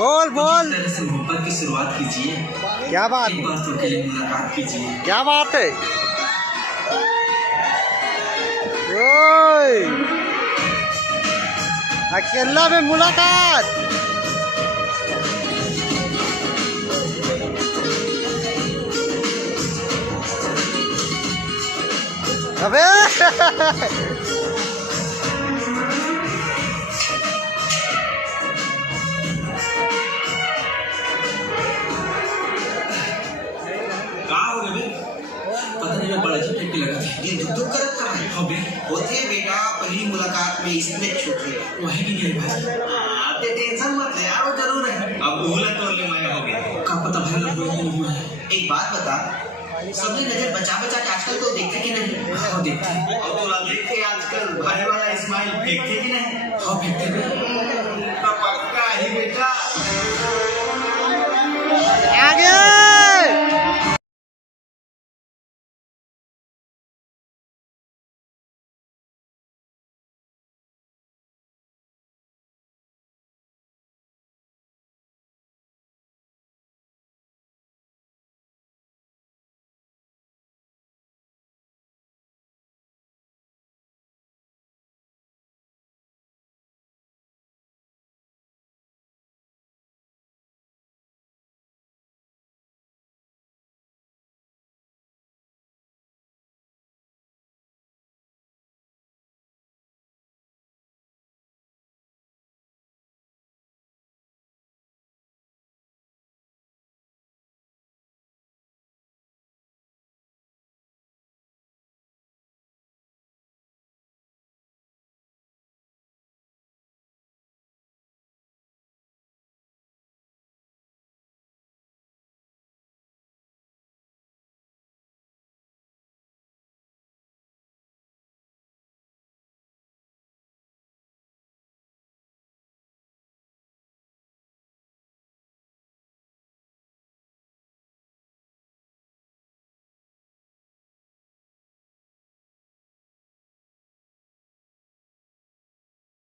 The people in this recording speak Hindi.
बोल बोल। इस तरह से मोहब्बत की शुरुआत कीजिए। क्या बात, एक बार तो अकेले मुलाकात कीजिए। क्या बात है। ओए अकेला में मुलाकात। अबे पता नहीं मैं बड़ा अजीब टाइप की लगा थी। ये दुख करत का है हो बे होते बेटा पहली मुलाकात में इसमें छूटे वही की गई भाई। ते टेंशन मत ले यार वो जरूर है। अब भूला तो ले मैं हो गया। का पता भाई लग गया नहीं हुआ है। एक बात बता सबने नजर बचा बचा के आजकल तो देखते कि नहीं। हाँ देखते हैं। और तो देखे आजकल भाई वाला स्माइल फेंकते कि नहीं। हाँ फेंकते हैं।